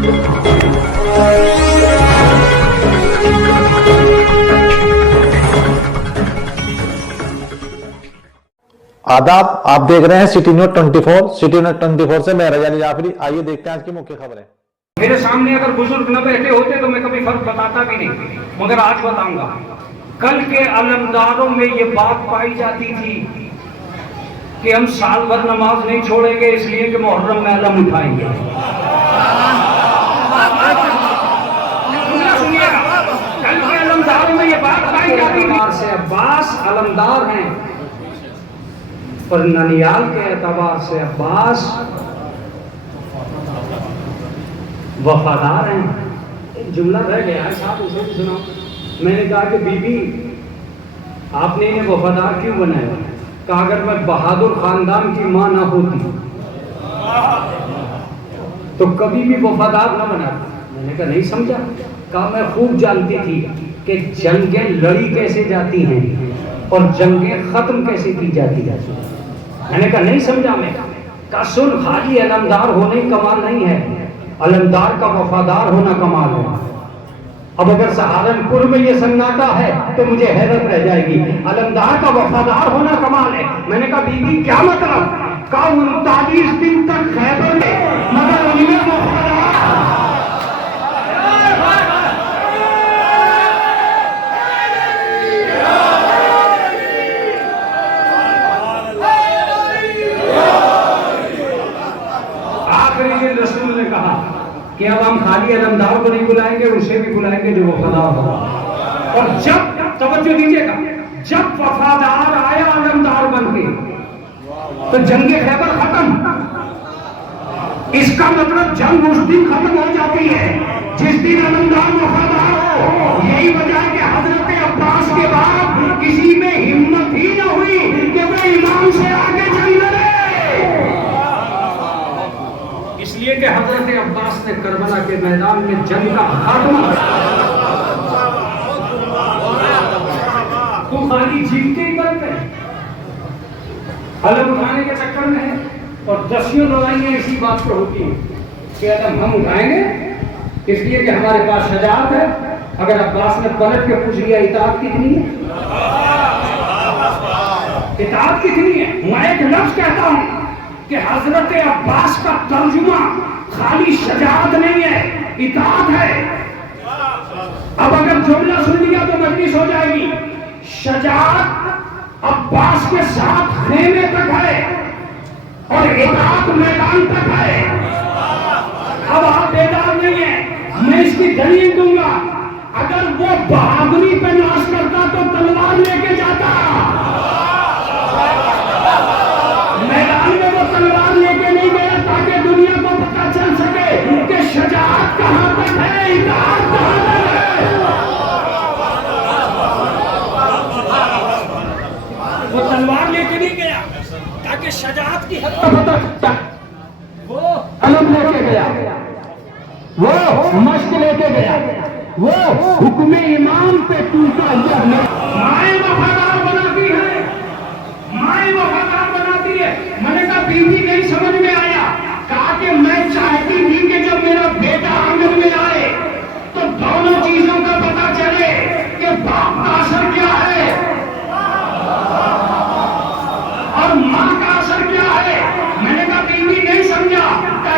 आदाब, आप देख रहे हैं सिटी न्यूज 24। सिटी न्यूज 24 से मैं रजा अली जाफरी। आइए देखते हैं आज की मुख्य खबरें। मेरे सामने अगर बुजुर्ग न बैठे होते तो मैं कभी फर्क बताता भी नहीं, मगर आज बताऊंगा। कल के अलमदारों में ये बात पाई जाती थी कि हम साल भर नमाज नहीं छोड़ेंगे इसलिए कि मुहर्रम में अलम उठाएंगे। कल के अलमदारों में ये बात पाई जाती थी। अब्बास अलमदार हैं पर ननियाल के एतबार से अब्बास वफादार हैं। एक जुमला रह गया है साहब, उसे भी सुनाओ। मैंने कहा कि बीबी आपने इन्हें वफादार क्यों बनाया? कहा अगर मैं बहादुर खानदान की मां ना होती तो कभी भी वफादार न बनाती। मैंने कहा नहीं समझा। कहा मैं खूब जानती थी कि जंगें लड़ी कैसे जाती हैं और जंगें खत्म कैसे की जाती हैं। मैंने कहा नहीं समझा। मैं कहा सुन, खाली अलमदार होने कमाल नहीं है, अलमदार का वफादार होना कमाल है। अब अगर सहारनपुर में ये सन्नाटा है तो मुझे हैरत रह जाएगी। अलमदार का वफादार होना कमाल है। मैंने कहा बीबी क्या मतलब? कहा 39 दिन तक खैबर में मगर उनमें वफादार। रसूल ने कहा कि अब हम खाली अलमदार को नहीं बुलाएंगे, उसे भी बुलाएंगे जो वफादार हो। और जब तवज्जो दीजिएगा, जब वफादार आया अलमदार बनके तो जंगे खैबर खत्म। इसका मतलब जंग उस दिन खत्म हो जाती है जिस दिन अलमदार वफादार हो। यही वजह है कि हजरत अब्बास के बाद किसी में हिम्मत ही न हुई कि वह इमाम से आगे जंग लड़े, इसलिए कि हजरत अब्बास ने करबला के मैदान में जंग का खात्मा। तो खाली जीतते ही बनते अलम उठाने के चक्कर में है। और दसियों लड़ाइयां इसी बात पर होती हैं कि अलम हम उठाएंगे इसलिए कि हमारे पास शजाअत है। अगर अब्बास ने पलट के पूछ लिया इताअत कितनी है, इताअत कितनी है, मैं एक लफ्ज कहता हूं कि हजरत अब्बास का तर्जुमा खाली शजाअत नहीं है, इताअत है। अब अगर जुमला सुन लिया तो मजलिस हो जाएगी। शजाअत अब्बास के साथ खेमे तक है और इताअत मैदान तक है। अब आप बेदार नहीं है, मैं इसकी दलील दूंगा। अगर वो बहादुरी पे नाश करता तो तलवार लेके जाता। मैदान में वो तलवार लेके नहीं गया ताकि दुनिया को पता चल सके कि शजाअत कहां तक है, इताअत कहां तक है। वो तलवार लेके नहीं गया ताकि शजाअत की हद तक पता चलता। वो अलम लेके गया, वो मश्क लेके गया, वो हुक्म इमाम पे टूटा हुआ। माए वफादार बनाती है, माए वफादार बनाती है। मैंने कहा बीवी नहीं समझ में आया। कहा कि मैं चाहती थी कि जब मेरा बेटा आंगन में आए तो दोनों चीजों का पता चले कि बाप का असर क्या है और माँ का असर क्या है। मैंने कहा बीवी नहीं समझा।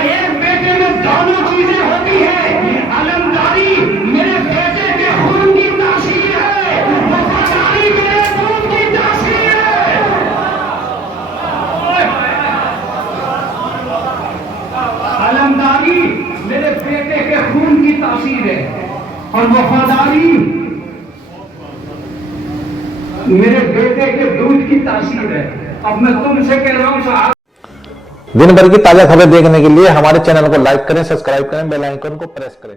कि एक बेटे में दोनों चीजें होती है। अलमदारी मेरे बेटे के खून की तासीर है, वफादारी मेरे खून की तासीर है। अलमदारी मेरे बेटे के खून की तासीर है और वफादारी मेरे बेटे के दूध की तासीर है। अब मैं तुमसे कह रहा हूं साहब, दिन भर की ताजा खबर देखने के लिए हमारे चैनल को लाइक करें, सब्सक्राइब करें, बेल आइकन को प्रेस करें।